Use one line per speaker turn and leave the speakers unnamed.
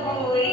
Thank yeah. you.